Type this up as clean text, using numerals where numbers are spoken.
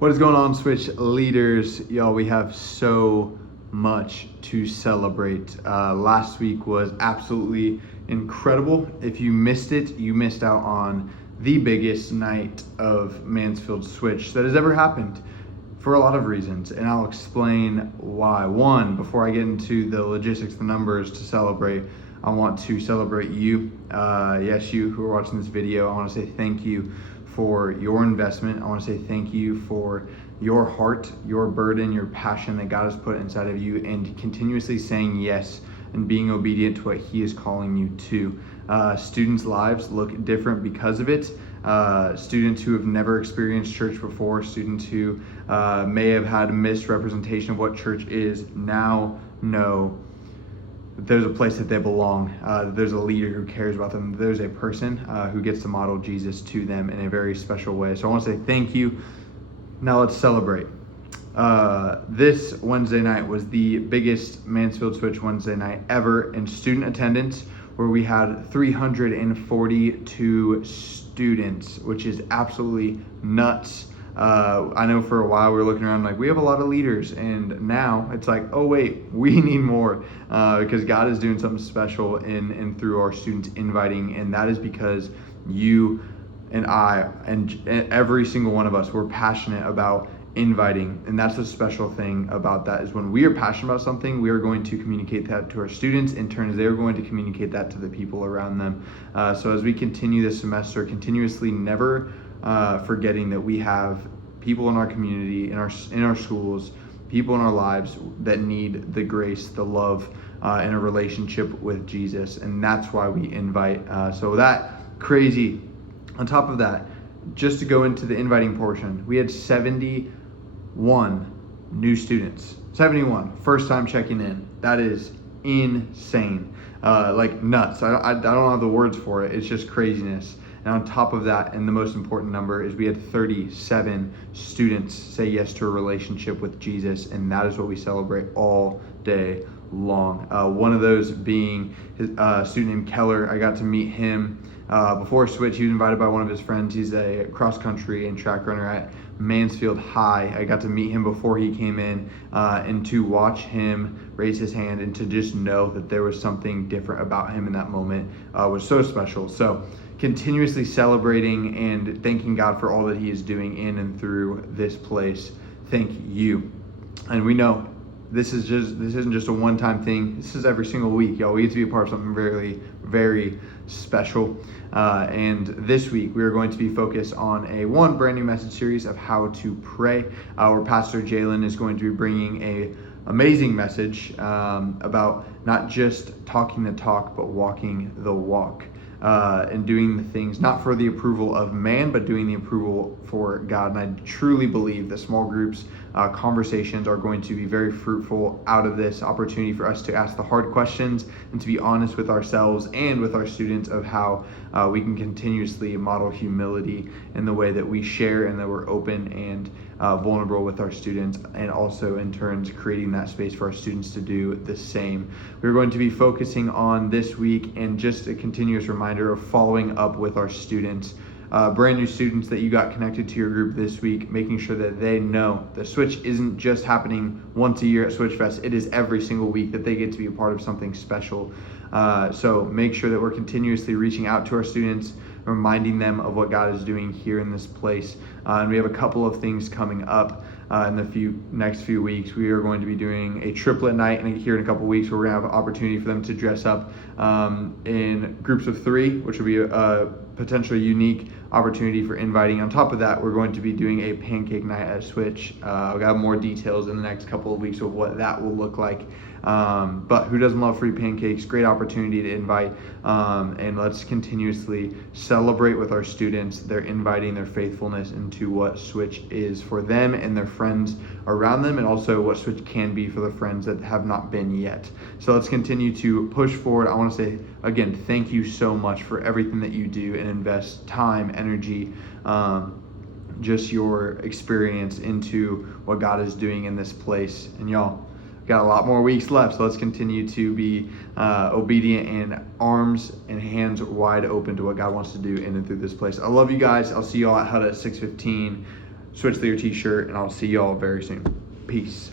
What is going on, Switch leaders? Y'all, we have so much to celebrate. Last week was absolutely incredible. If you missed it, you missed out on the biggest night of Mansfield Switch that has ever happened for a lot of reasons, and I'll explain why. One, before I get into the logistics, the numbers to celebrate, I want to celebrate you. Yes, you who are watching this video. I want to say thank you for your investment. I want to say thank you for your heart, your burden, your passion that God has put inside of you, and continuously saying yes and being obedient to what He is calling you to. Students' lives look different because of it. Students who have never experienced church before, students who may have had a misrepresentation of what church is, now know there's a place that they belong. There's a leader who cares about them. There's a person who gets to model Jesus to them in a very special way. So I want to say thank you. Now let's celebrate. This Wednesday night was the biggest Mansfield Switch Wednesday night ever in student attendance, where we had 342 students, which is absolutely nuts. I know for a while we were looking around like, we have a lot of leaders, and now it's like, oh wait, we need more, because God is doing something special in and through our students inviting, and that is because you and I and every single one of us were passionate about inviting. And that's the special thing about that, is when we are passionate about something, we are going to communicate that to our students. In turn, they're going to communicate that to the people around them. So as we continue this semester, continuously never forgetting that we have people in our community, in our schools, people in our lives that need the grace, the love, and a relationship with Jesus. And that's why we invite. So that crazy. On top of that, just to go into the inviting portion, we had 71 new students. 71, first time checking in. That is insane, like nuts. I don't have the words for it. It's just craziness. And on top of that, and the most important number, is we had 37 students say yes to a relationship with Jesus, and that is what we celebrate all day long. One of those being a student named Keller. I got to meet him before Switch. He was invited by one of his friends. He's a cross country and track runner at Mansfield High. I got to meet him before he came in, and to watch him raise his hand and to just know that there was something different about him in that moment was so special. So continuously celebrating and thanking God for all that He is doing in and through this place. Thank you. And we know this isn't just a one-time thing. This is every single week, y'all. We get to be a part of something very, very special. And this week we are going to be focused on a brand new message series of how to pray. Our pastor Jalen is going to be bringing a amazing message about not just talking the talk, but walking the walk. And doing the things not for the approval of man, but doing the approval for God. And I truly believe that small groups, conversations are going to be very fruitful out of this opportunity for us to ask the hard questions and to be honest with ourselves and with our students of how we can continuously model humility in the way that we share and that we're open and vulnerable with our students, and also in turns creating that space for our students to do the same. We're going to be focusing on this week and just a continuous reminder of following up with our students. Brand new students that you got connected to your group this week, making sure that they know the Switch isn't just happening once a year at Switch Fest. It is every single week that they get to be a part of something special. So make sure that we're continuously reaching out to our students, reminding them of what God is doing here in this place. And we have a couple of things coming up in the next few weeks. We are going to be doing a triplet night here in a couple of weeks, where we're going to have an opportunity for them to dress up in groups of 3, which will be a potentially unique opportunity for inviting. On top of that, we're going to be doing a pancake night at Switch. I'll have more details in the next couple of weeks of what that will look like. But who doesn't love free pancakes? Great opportunity to invite, and let's continuously celebrate with our students their inviting, their faithfulness into what Switch is for them and their friends around them, and also what Switch can be for the friends that have not been yet. So let's continue to push forward. I want to say again, thank you so much for everything that you do and invest time, energy, just your experience into what God is doing in this place. And y'all, got a lot more weeks left, so let's continue to be obedient and arms and hands wide open to what God wants to do in and through this place. I love you guys. I'll see y'all at HUD at 6:15. Switch Leader t-shirt, and I'll see y'all very soon. Peace.